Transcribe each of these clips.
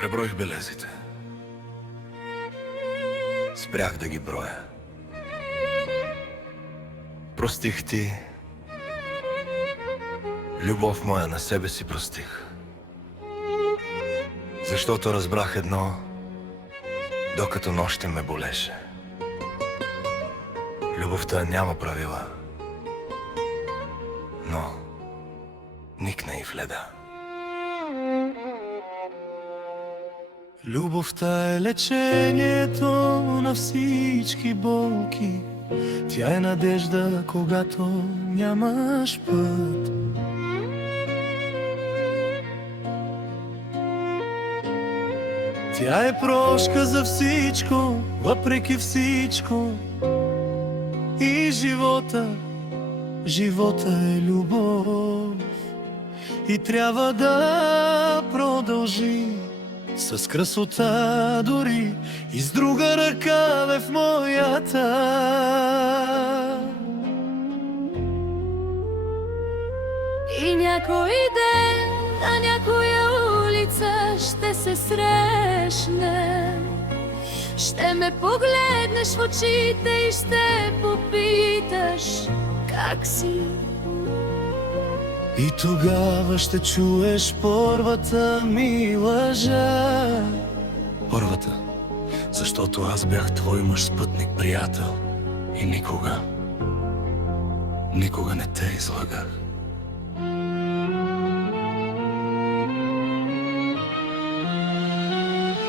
Преброих белезите. Спрях да ги броя. Простих ти. Любов моя, на себе си простих. Защото разбрах едно, докато нощем ме болеше. Любовта няма правила, но никна и в леда. Любовта е лечението на всички болки. Тя е надежда, когато нямаш път. Тя е прошка за всичко, въпреки всичко. И живота е любов. И трябва да продължи с красота дори и с друга ръка в моята. И някой ден на някоя улица ще се срещнем. Ще ме погледнеш в очите и ще попиташ как си. И тогава ще чуеш първата ми лъжа. Първата, защото аз бях твой мъж, спътник, приятел. И никога не те излагах.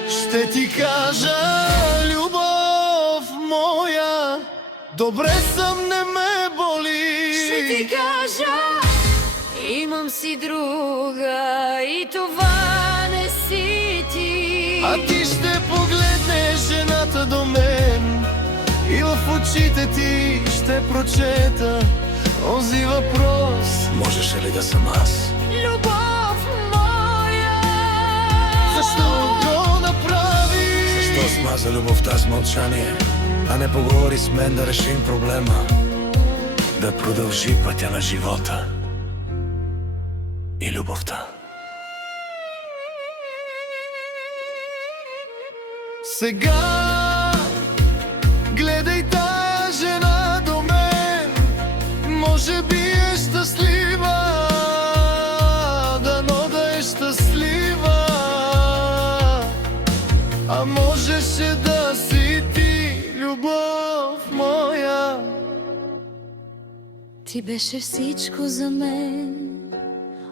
Ще ти кажа, любов моя, добре съм, не ме боли. Ще ти кажа, имам си друга и това не си ти. А ти ще погледнеш жената до мен и в очите ти ще прочета онзи въпрос: можеше ли да съм аз? Любов моя, Защо го направи? Защо смаза любовта с мълчание, а не поговори с мен да решим проблема, да продължи пътя на живота и любовта? Сега гледай тая жена до мен, може би е щастлива, дано да е щастлива. А можеше да си ти, любов моя. ти беше всичко за мен.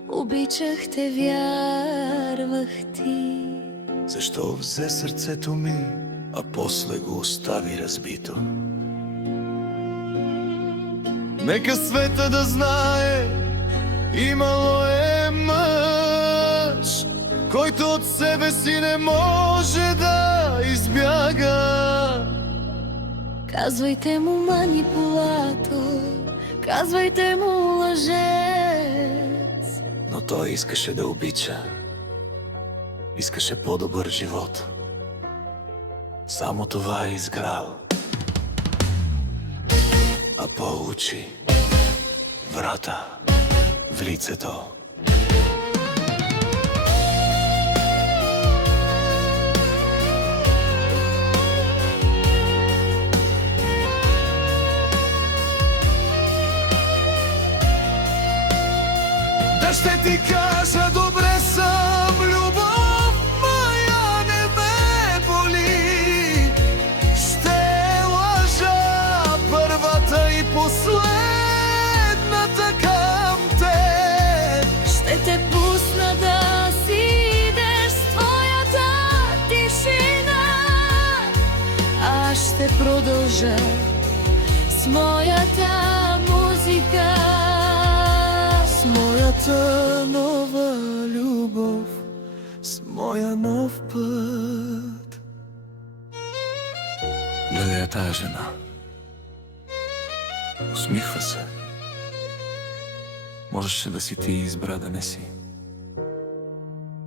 Обичах те, вярвах ти. Защо взе сърцето ми, а после го остави разбито? Нека света да знае, имало е мъж, който от себе си не може да избяга. Казвайте му манипулатор, казвайте му лъжец. Но той искаше да обича, искаше по-добър живот. Само това е изграл. А получи врата в лицето. Да ще ти кажа, добре съм, любов моя, не ме боли. Ще лъжа първата и последната към те. Ще те пусна да си идеш с твоята тишина. Аз ще продължа с моята музика, С моята нова любов, с моя нов път. Гледай я тая жена, усмихва се. Можеше да си ти избра да не си.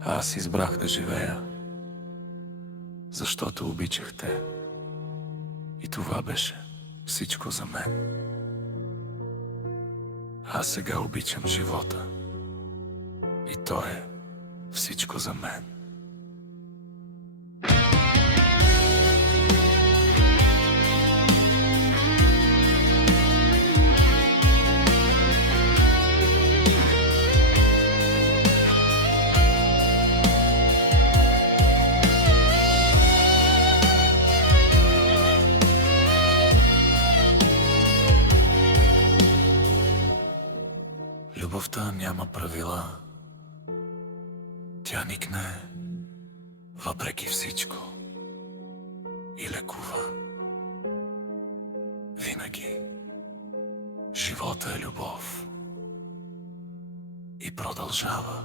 А аз избрах да живея, защото обичах те. И това беше всичко за мен. Аз сега обичам живота. И то е всичко за мен. Любовта няма правила. Тя никне въпреки всичко и лекува. Винаги живота е любов и продължава.